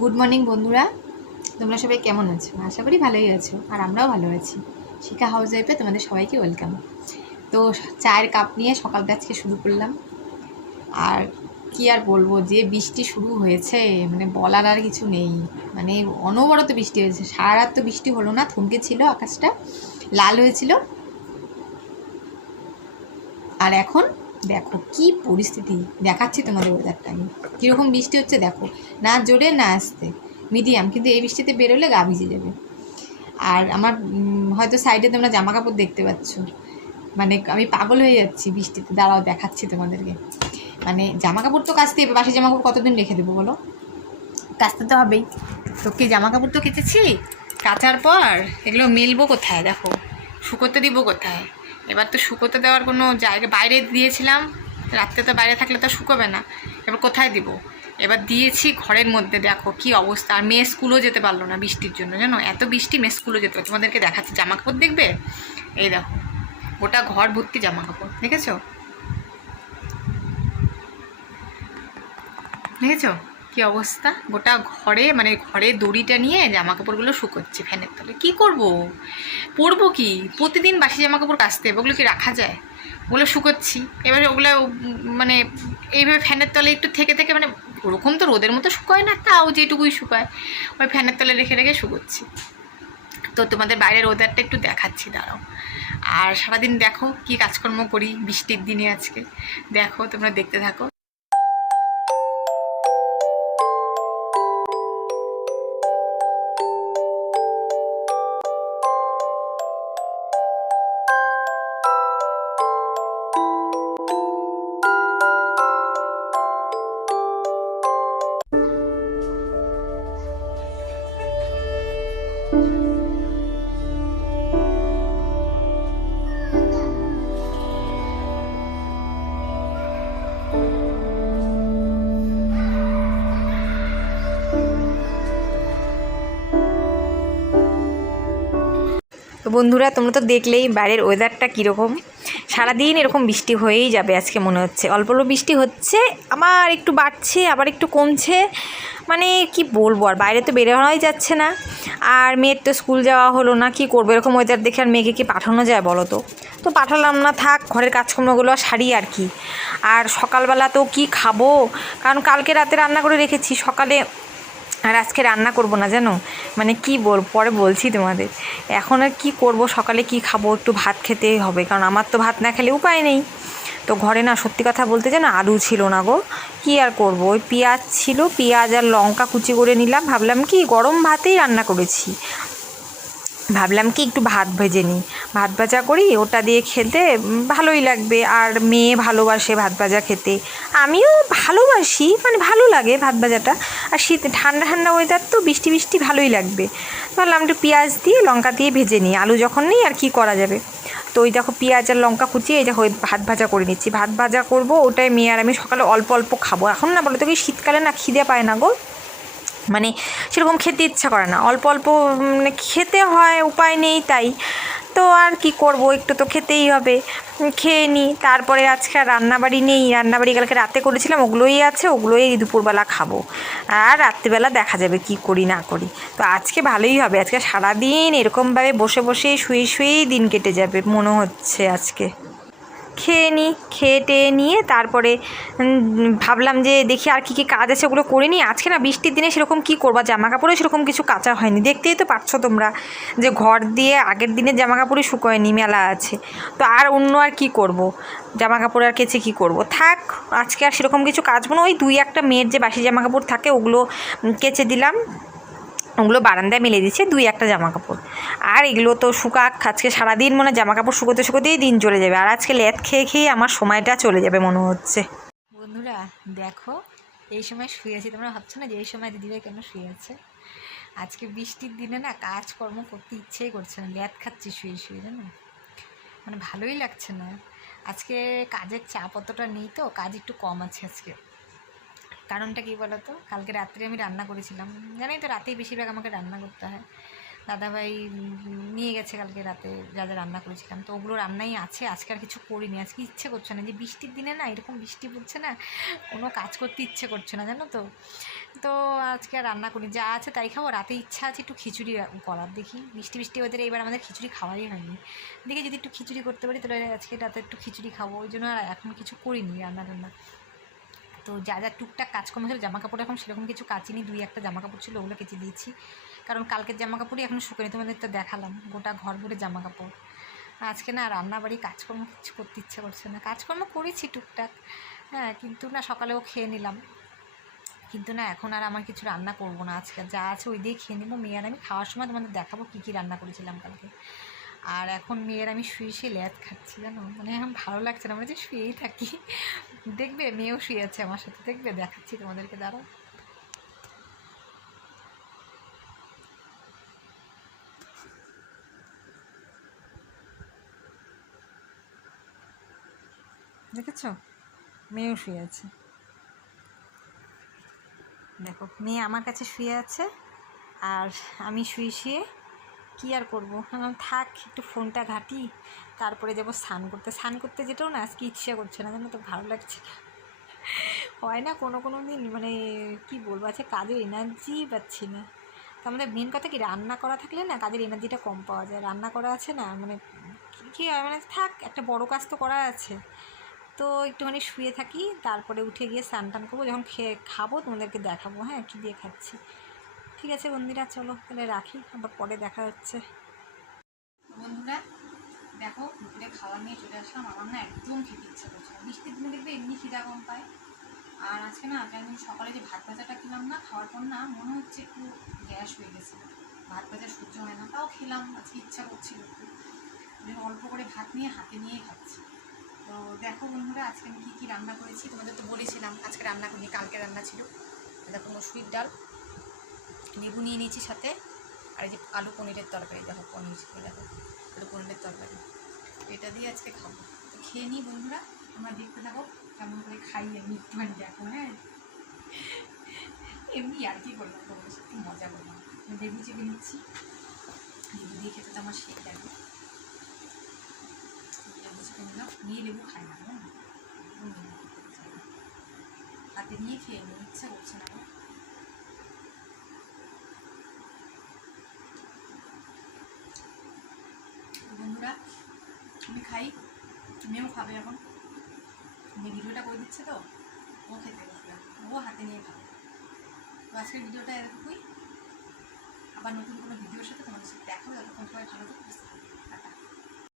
Good morning বন্ধুরা, তোমরা সবাই কেমন আছো? আশা করি ভালোই আছো, আর আমরাও ভালো আছি। শিখা হাউস ওয়াইফে তোমাদের সবাইকে ওয়েলকাম। তো চায়ের কাপ নিয়ে সকালটা আজকে শুরু করলাম। আর কি আর বলবো, যে বৃষ্টি শুরু হয়েছে মানে বলার আর কিছু নেই। মানে অনবরত বৃষ্টি হয়েছে, সারা রাত তো বৃষ্টি হলো না, থমকে ছিল, আকাশটা লাল হয়েছিল। আর এখন দেখো কি পরিস্থিতি, দেখাচ্ছি তোমাদের ওয়েদারটা। আমি কীরকম বৃষ্টি হচ্ছে দেখো, না জোরে না আসতে, মিডিয়াম। কিন্তু এই বৃষ্টিতে বেরোলে গা ভিজে যাবে। আর আমার হয়তো সাইডে তোমরা জামা কাপড় দেখতে পাচ্ছ, মানে আমি পাগল হয়ে যাচ্ছি বৃষ্টিতে। দাঁড়াও দেখাচ্ছি তোমাদেরকে। মানে জামা কাপড় তো কাচতে হবে, বাসি জামা কাপড় কতদিন রেখে দেবো বলো? কাচতে তো হবেই। তো কি জামা কাপড় তো কেচেছি, কাচার পর এগুলো মেলবো কোথায়? দেখো শুকোতে দিব কোথায়? এবার তো শুকোতে দেওয়ার কোনো জায়গা, বাইরে দিয়েছিলাম, রাত্রে তো বাইরে থাকলে তো শুকোবে না। এবার কোথায় দিব? এবার দিয়েছি ঘরের মধ্যে। দেখো কি অবস্থা। আর মেয়ে স্কুলও যেতে পারলো না বৃষ্টির জন্য, জানো এত বৃষ্টি, মেয়ে স্কুলও যেতে পারলো। তোমাদেরকে দেখাচ্ছি জামা কাপড়, দেখবে? এই দেখো গোটা ঘর ভর্তি জামা কাপড়, দেখেছো? দেখেছো কি অবস্থা? গোটা ঘরে, মানে ঘরে দড়িটা নিয়ে জামা কাপড়গুলো শুকোচ্ছে ফ্যানের তলে। কী করব, পরবো কি? প্রতিদিন বাসি জামা কাপড় কাচতে হবে, ওগুলো কি রাখা যায়? ওগুলো শুকোচ্ছি, এবারে ওগুলো মানে এইভাবে ফ্যানের তলে একটু থেকে থেকে, মানে ওরকম তো রোদের মতো শুকোয় না, তাও যেটুকুই শুকায় ওই ফ্যানের তলে রেখে রেখে শুকোচ্ছি। তো তোমাদের বাইরের ওয়েদারটা একটু দেখাচ্ছি, দাঁড়াও। আর সারাদিন দেখো কি কাজকর্ম করি বৃষ্টির দিনে আজকে, দেখো তোমরা দেখতে থাকো। তো বন্ধুরা, তোমরা তো দেখলেই বাইরের ওয়েদারটা কীরকম। সারাদিন এরকম বৃষ্টি হয়েই যাবে আজকে মনে হচ্ছে। অল্প অল্প বৃষ্টি হচ্ছে, আবার একটু বাড়ছে, আবার একটু কমছে। মানে কি বলবো, আর বাইরে তো বেরোনোই যাচ্ছে না। আর মেয়ের তো স্কুল যাওয়া হলো না, কি করবো এরকম ওয়েদার দেখে? আর মেয়েকে কি পাঠানো যায় বলো তো? তো পাঠালাম না, থাক, ঘরের কাজকর্মগুলো সারি আর কি। আর সকালবেলা তো কি খাবো, কারণ কালকে রাতে রান্না করে রেখেছি সকালে। আর আজকে রান্না করব না জানো, মানে কি পরে বলছি তোমাদের। এখন আর কি করব, সকালে কি খাবো? একটু ভাত খেতেই হবে, কারণ আমার তো ভাত না খেলে উপায় নেই। তো ঘরে না, সত্যি কথা বলতে যেন আলু ছিল না গো। কি আর করব, ওই পেঁয়াজ ছিল, পেঁয়াজ আর লঙ্কা কুচি করে নিলাম। ভাবলাম কি গরম ভাতেই রান্না করেছি, ভাবলাম কি একটু ভাত ভেজে নিই, ভাত ভাজা করি, ওটা দিয়ে খেতে ভালোই লাগবে। আর মেয়ে ভালোবাসে ভাত ভাজা খেতে, আমিও ভালোবাসি, মানে ভালো লাগে ভাত ভাজাটা। আর শীত ঠান্ডা ঠান্ডা ওয়েদার তো, বৃষ্টি বৃষ্টি ভালোই লাগবে। ভাবলাম একটু পেঁয়াজ দিয়ে লঙ্কা দিয়ে ভেজে নিই, আলু যখন নেই আর কি করা যাবে। তো ওই দেখো পেঁয়াজ আর লঙ্কা কুচিয়ে এই দেখো ভাত ভাজা করে নিচ্ছি। ভাত ভাজা করব, ওটাই মেয়ে আর আমি সকালে অল্প অল্প খাবো। এখন না বলো তো কি, শীতকালে না খিদে পায় না গো, মানে সেরকম খেতে ইচ্ছা করে না, অল্প অল্প মানে খেতে হয়, উপায় নেই তাই। তো আর কি করব, একটু তো খেতেই হবে, খেয়ে নিই। তারপরে আজকে আর রান্নাবাড়ি নেই, রান্নাবাড়ি কালকে রাতে করেছিলাম, ওগুলোই আছে, ওগুলোই দুপুরবেলা খাবো। আর রাত্রিবেলা দেখা যাবে কি করি না করি। তো আজকে ভালোই হবে, আজকে সারাদিন এরকমভাবে বসে বসে শুয়ে শুয়েই দিন কেটে যাবে মনে হচ্ছে আজকে। খেয়ে নিই, খেয়ে টেয়ে নিয়ে তারপরে ভাবলাম যে দেখি আর কী কী কাজ আছে ওগুলো করে নিই। আজকে না বৃষ্টির দিনে সেরকম কী করবা, জামা কাপড়ও সেরকম কিছু কাচা হয়নি, দেখতেই তো পারছো তোমরা যে ঘর দিয়ে আগের দিনের জামা কাপড়ই শুকোয়নি, মেলা আছে। তো আর অন্য আর কি করব, জামা কাপড় আর কেচে কী করব? থাক, আজকে আর সেরকম কিছু কাচবো না। ওই দুই একটা মেয়ের যে বাসি জামা কাপড় থাকে ওগুলো কেচে দিলাম, ওগুলো বারান্দায় মেলে দিচ্ছে, দুই একটা জামা কাপড়। আর এগুলো তো শুকাক, আজকে সারাদিন মনে জামা কাপড় শুকোতে শুকোতেই দিন চলে যাবে। আর আজকে ল্যাদ খেয়ে খেয়ে আমার সময়টা চলে যাবে মনে হচ্ছে। বন্ধুরা দেখো, এই সময় শুয়ে আছি, তোমরা ভাবছো না যে এই সময় দিদিভাই কেন শুয়ে আছে? আজকে বৃষ্টির দিনে না কাজকর্ম করতে ইচ্ছেই করছে না, ল্যাদ খাচ্ছি শুয়ে শুয়ে, জানো মানে ভালোই লাগছে না। আজকে কাজের চাপ অতটা নেই, তো কাজ একটু কম আছে আজকে। কারণটা কী বলো তো, কালকে রাত্রে আমি রান্না করেছিলাম, জানোই তো রাতেই বেশিরভাগ আমাকে রান্না করতে হয়। দাদাভাই নিয়ে গেছে কালকে রাতে যা যা রান্না করেছিলাম, তো ওগুলো রান্নাই আছে। আজকে আর কিছু করিনি, আজকে ইচ্ছে করছে না, যে বৃষ্টির দিনে না এরকম বৃষ্টি পড়ছে না, কোনো কাজ করতে ইচ্ছে করছে না জানো তো। তো আজকে আর রান্না করি, যা আছে তাই খাবো। রাতে ইচ্ছা আছে একটু খিচুড়ি করার, দেখি বৃষ্টি বৃষ্টি ওদের এবার আমাদের খিচুড়ি খাওয়াই হয়নি, দেখি যদি একটু খিচুড়ি করতে পারি তাহলে আজকে রাতে একটু খিচুড়ি খাবো। ওই জন্য আর এখন কিছু করিনি রান্না। তো যা যা টুকটাক কাজকর্ম ছিল, জামা কাপড় এখন সেরকম কিছু কাচিনি, 2-1টা জামা কাপড় ছিল ওগুলো কেচে দিয়েছি, কারণ কালকের জামা কাপড়ই এখন শুকোয়নি, তোমাদের তো দেখালাম গোটা ঘর ভরে জামা কাপড়। আজকে না রান্নাবাড়ি কাজকর্ম কিছু করতে ইচ্ছে করছে না, কাজকর্ম করেছি টুকটাক, হ্যাঁ, কিন্তু না সকালেও খেয়ে নিলাম, কিন্তু না এখন আর আমার কিছু রান্না করবো না, আজকে যা আছে ওই দিয়ে খেয়ে নেবো। মেয়ের আমি খাওয়ার সময় তোমাদের দেখাবো কী কী রান্না করেছিলাম কালকে। আর এখন মেয়ের আমি শুয়ে ল্যাদ খাচ্ছি জানো, মানে এখন ভালো লাগছে না, মানে যে শুয়েই থাকি। দেখবে মেয়েও শুয়ে আছে আমার সাথে, দেখবে দেখাচ্ছি তোমাদেরকে, দাঁড়াও। দেখেছ, মেয়েও শুয়ে আছে, দেখো মেয়ে আমার কাছে শুয়ে আছে, আর আমি শুয়ে কী আর করবো, থাক একটু ফোনটা ঘাঁটি, তারপরে যাবো স্নান করতে যেটাও না আজকে ইচ্ছা করছে না জানো তো, ভালো লাগছে না। হয় না কোনো দিন, মানে কি বলবো, আছে কাজের এনার্জি পাচ্ছি না। তো আমাদের মেন কথা কি, রান্না করা থাকলে না কাজের এনার্জিটা কম পাওয়া যায়, রান্না করা আছে না, মানে কী হয়, মানে থাক একটা বড় কাজ তো করা আছে, তো একটুখানি শুয়ে থাকি, তারপরে উঠে গিয়ে স্নান করবো, যখন খাবো তোমাদেরকে দেখাবো, হ্যাঁ কী দিয়ে খাচ্ছি। ঠিক আছে বন্ধুরা, চলো তাহলে রাখি, আবার পরে দেখা হচ্ছে। বন্ধুরা দেখো দুপুরে খাওয়া নিয়ে চলে আসলাম, আমার না একদম খেতে ইচ্ছা করছে না, বৃষ্টির দিনে দেখবে এমনি খিদা কম পায়, আর আজকে না কেন সকালে যে ভাত ভাজাটা খেলাম না, খাওয়ার পর না মনে হচ্ছে একটু গ্যাস হয়ে গেছে, ভাত ভাজা সহ্য হয় না, তাও খেলাম, আজকে ইচ্ছা করছিল একটু, অল্প করে ভাত নিয়ে হাতে নিয়েই খাচ্ছি। তো দেখো বন্ধুরা আজকে আমি কী কী রান্না করেছি, তোমাদের তো বলেছিলাম আজকে রান্না করিনি, কালকে রান্না ছিল। দেখো মসুরির ডাল, লেবু নিয়ে নিয়েছি সাথে, আর এই যে আলু পনিরের তরকারি, দেখো পনির, দেখো আলু পনিরের তরকারি, এটা দিয়ে আজকে খাবো। তো খেয়ে নিই বন্ধুরা, তোমরা দেখতে থাকো কেমন করে খাই আমি, একটুখানি দেখো, হ্যাঁ এমনি আর কি করলাম, তোমাদের সাথে মজা করলাম। লেবু চেপে নিচ্ছি, লেবু দিয়ে খেতে তো আমার সেই লাগে, লেবু চেপে নিলাম, নিয়ে লেবু খাই না, হ্যাঁ হাতে নিয়ে খেয়ে নিয়ে ইচ্ছা করছে না। বন্ধুরা আমি খাই, তুমিও খাবে, এখন ভিডিওটা করে দিচ্ছে তো, ও খেতে বসবে, ও হাতে নিয়ে খাবে। তো আজকের ভিডিওটা এরকমই, আবার নতুন কোনো ভিডিওর সাথে তোমাদের সাথে দেখা হবে, ততক্ষণ সবাই ভালো থাকবে।